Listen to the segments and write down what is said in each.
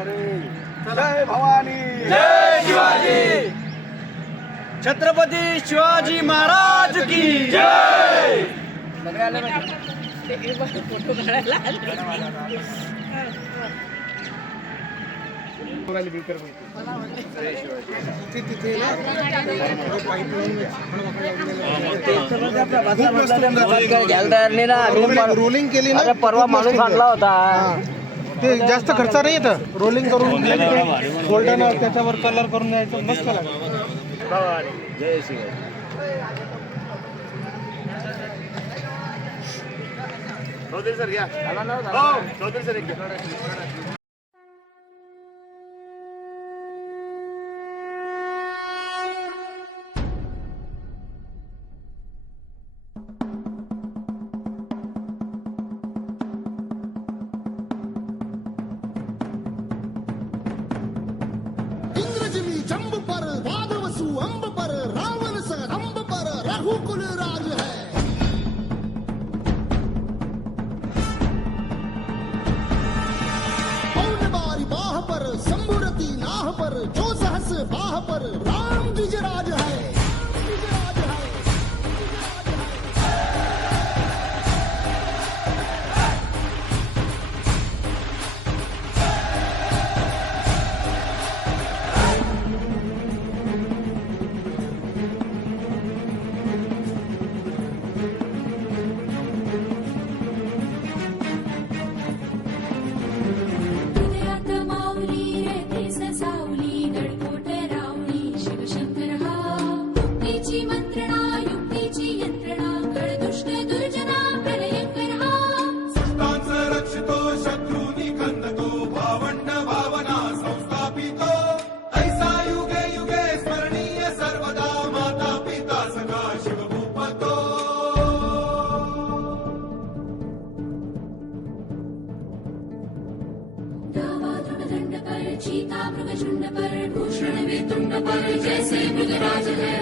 जय भवानी, जय शिवाजी. छत्रपती शिवाजी महाराज की जय. फोटो काढायला रोलिंग केली ना, परवा माणूस आणला होता. ते जास्त खर्च नाही येत. रोलिंग करून गोल्डन त्याच्यावर कलर करून द्यायचं, मस्त लागतं. जय शिवाजी. चौधरी सर घ्या. चौधरी सर एक जंब पर वादवसु अंब पर रावण सरंब पर रघुकुल राज है. पौन बारी बाह पर संबुरती नाह पर जो सहस बाह पर राम द्विजराज है. चीता मृगशुंड पर भूषण वेतुंड पर जैसे मृगराज है.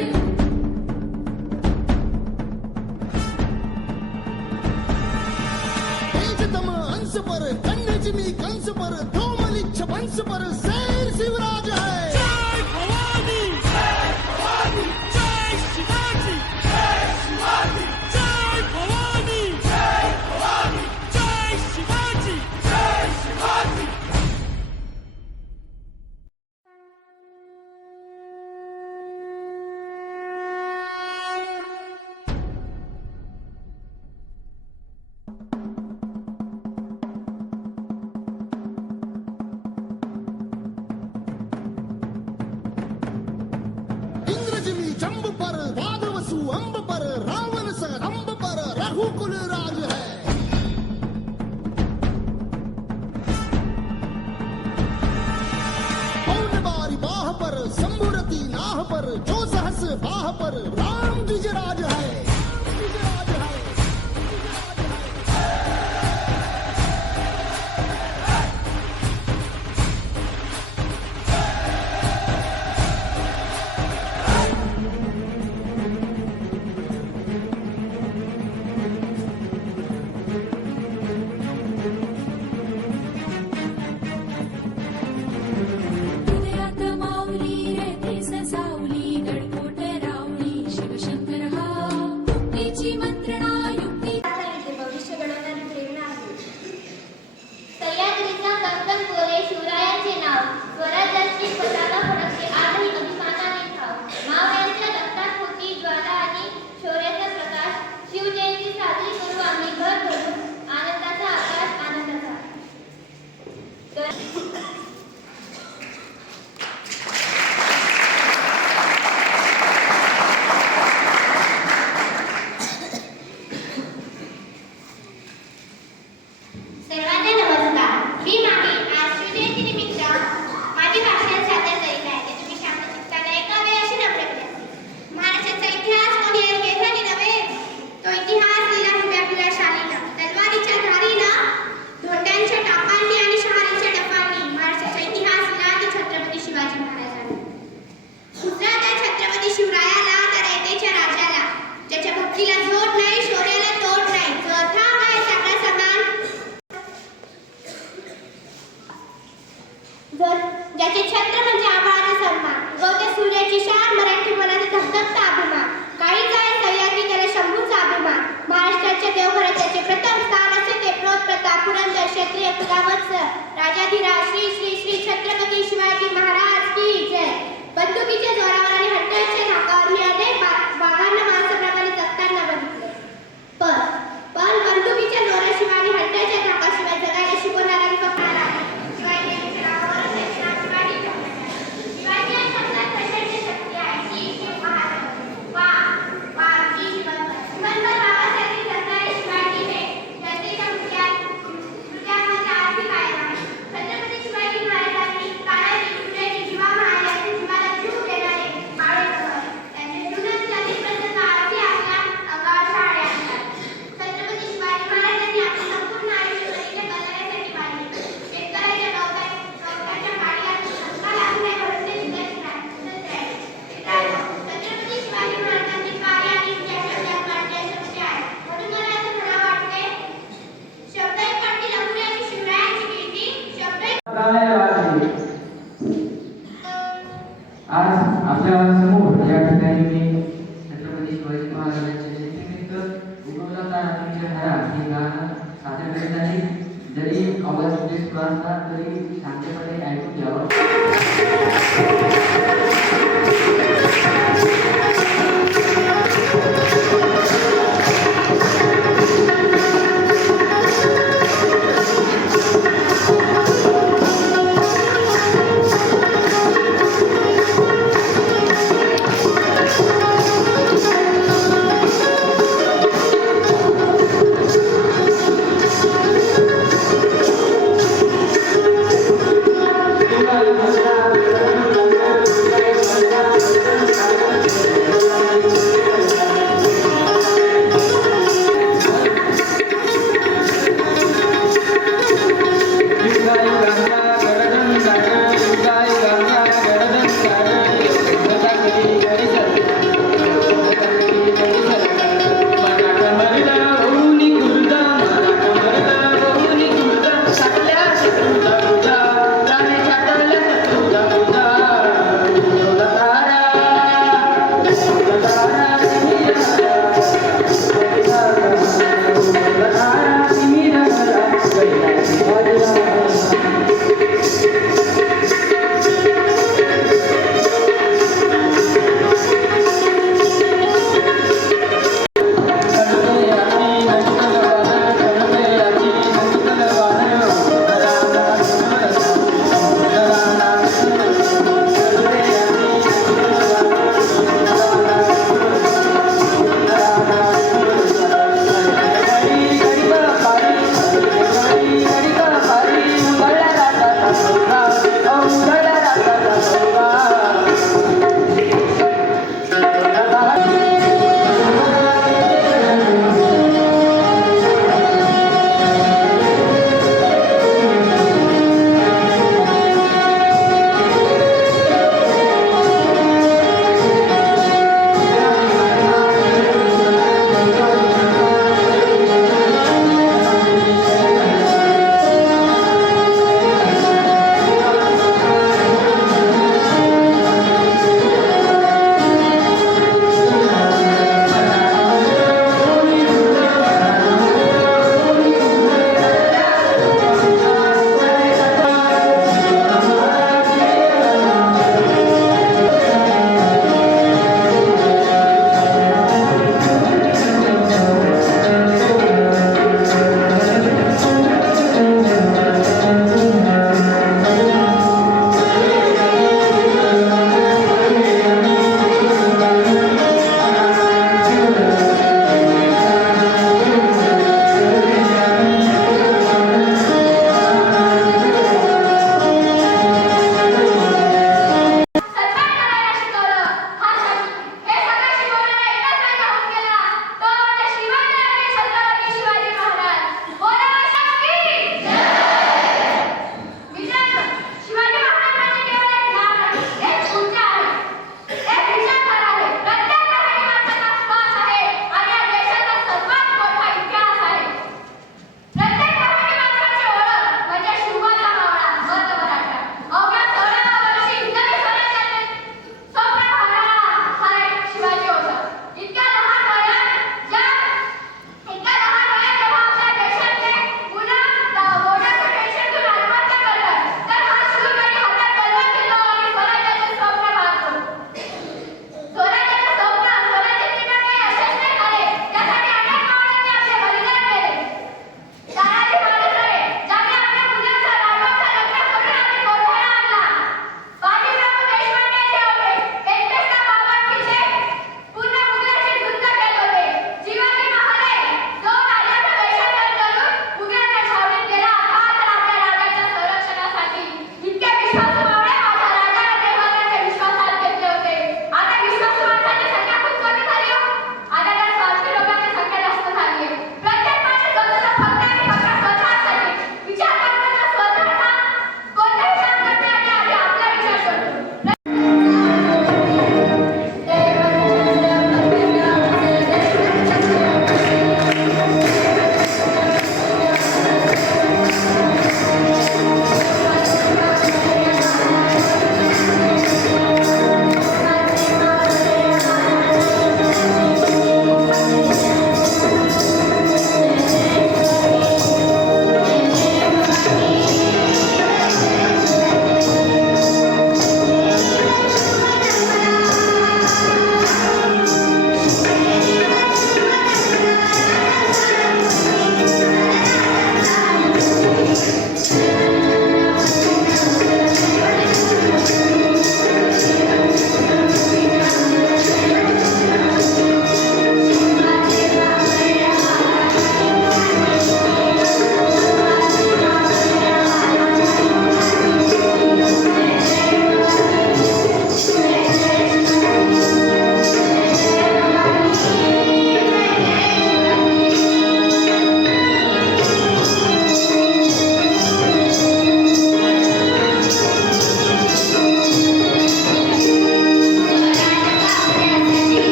तेजतम अंश पर कन्यजिमी कंस पर धूमलिच्छ वंश पर शेर शिवराज है. जय भवानी, जय भवानी, जय शिवाजी, जय शिवाजी, जय भवानी, जय भवानी, जय शिवाजी, जय शिवाजी. जंब पर वादवसु अंब पर रावण सरंब पर रघुकुल राज है. पौन बारी बाह पर संबुरती नाह पर जो सहस बाह पर राम द्विजराज है. आपल्या समोर या ठिकाणी मी छत्रपती शिवाजी महाराजांच्या जयंतीनिमित्त उगवला रात्रीचे हरा हे गाणं सादर करीत आहे. जरी आवाज सुरू असला तरी शांतपणे ऐकून घ्यावं.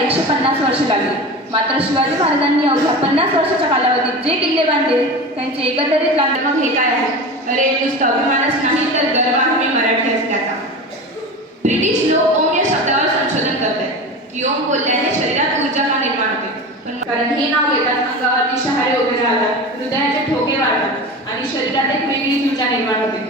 बांधायला 150 वर्ष लागली. मात्र शिवाजी महाराजांनी अवघ्या 50 वर्षाच्या कालावधीत जे किल्ले बांधले त्यांचे एकंदरीत बांधले. मग हे काय आहे? अरे नुसतं अभिमानच नाही तर गर्व आहे मी मराठी असल्याचा. ब्रिटिश लोक ओम या शब्दावर संशोधन करतात की ओम बोलल्याने शरीरात ऊर्जा का निर्माण होते. पण कारण हे नाव घेतात अंगावरती शहारे उभे राहतात, हृदयाचे ठोके वाढतात आणि शरीरात एक वेगळीच ऊर्जा निर्माण होते.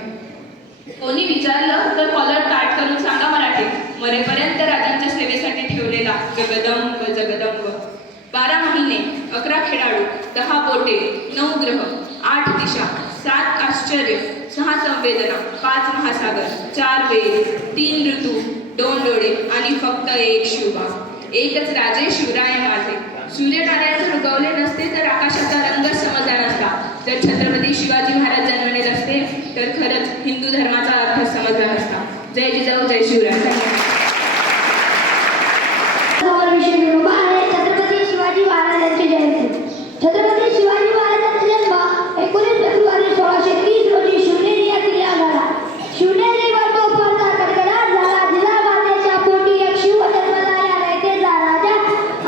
कोणी विचारलं तर कॉलर ताट करून सांगा मराठीत, मरेपर्यंत राजांच्या सेवेसाठी ठेवलेला जगदंब जगदंब. 12 महिने, 11 खेळाडू, 10 बोटे, 9 ग्रह, 8 दिशा, 7 आश्चर्य, 6 संवेदना, 5 महासागर, 4 वेद, 3 ऋतू, 2 डोळे आणि फक्त एक शिवबा. एकच राजे शिवराय माझे. सूर्यनारायण जर उगवले नसते तर आकाशाचा रंगच समजला नसता. जर छत्रपती शिवाजी महाराज जन्मले नसते तर खरंच हिंदू धर्माचा अर्थ समजला नसता. जय जिजाऊ जय शिवराय. छत्रपती शिवाजी महाराजांची जयंती. छत्रपती शिवाजी महाराजांचा जन्म 19 फेब्रुवारी 1630 रोजी शिवनेरी या किल्ल्यावर झाला. शिवनेरीवर तोफांचा कडकडाट झाला. जिजामातेच्या पोटी एक शिव जन्मला या रयतेचा राजा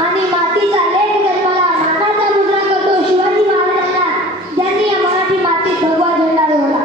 आणि मातीचा लेख जन्मला. मानाचा मुद्रा करतो शिवाजी महाराजांना ज्यांनी या मराठी मातीत भगवा झेंडा रोवला.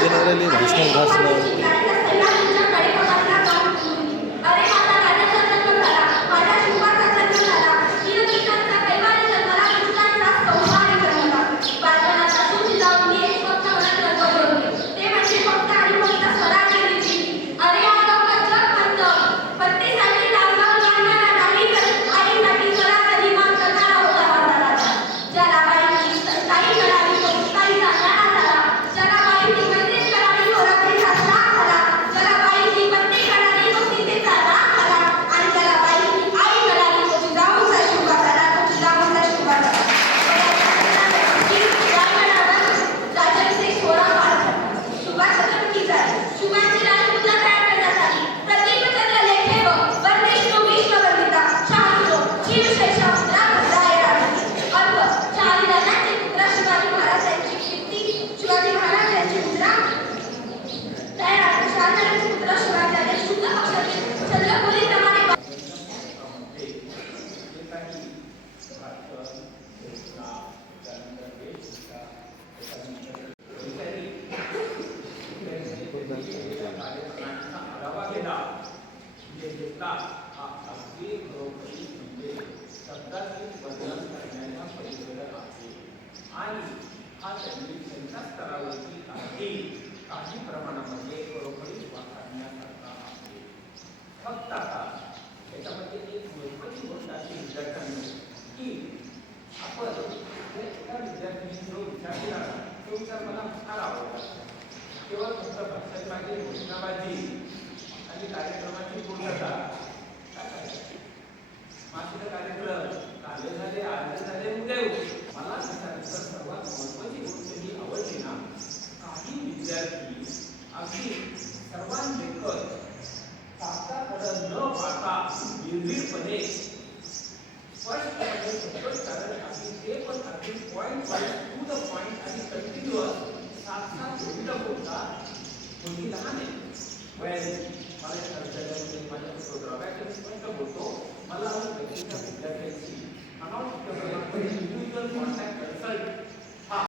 जनरली भाषण काही प्रमाणामध्ये खरोखरीच वापरण्याकरता आहे. फक्त आता त्याच्यामध्ये एक महत्त्वाची गोष्ट अशी विद्यार्थ्यांनी की आपण एका विद्यार्थ्यांनी जो विचार केला तो विचार मला फार आवडला. केवळ फक्त भाषणामागे घोषणाबाजी आणि कार्यक्रमाची पूर्तता मासिक कार्यक्रम काले झाले आज झाले उद्या मला त्याच्यानंतर सर्वात महत्त्वाची गोष्ट ही आवडली ना, काही विद्यार्थी अगदी सर्वांदेखत पाठाकडं न पाहता निर्भीडपणे स्पष्टपणे कारण अगदी ते पण अगदी पॉईंट टू द पॉईंट आणि कंटिन्युअस साथ जोडलं बोलतात. मुलगी लहान आहे वयाने, मला माझ्या स्पष्ट बोलतो मला व्यक्तीच्या विद्यार्थ्यांची अनौपचारिक इंडिव्हिज्युअल कॉन्टॅक्ट कन्सल्ट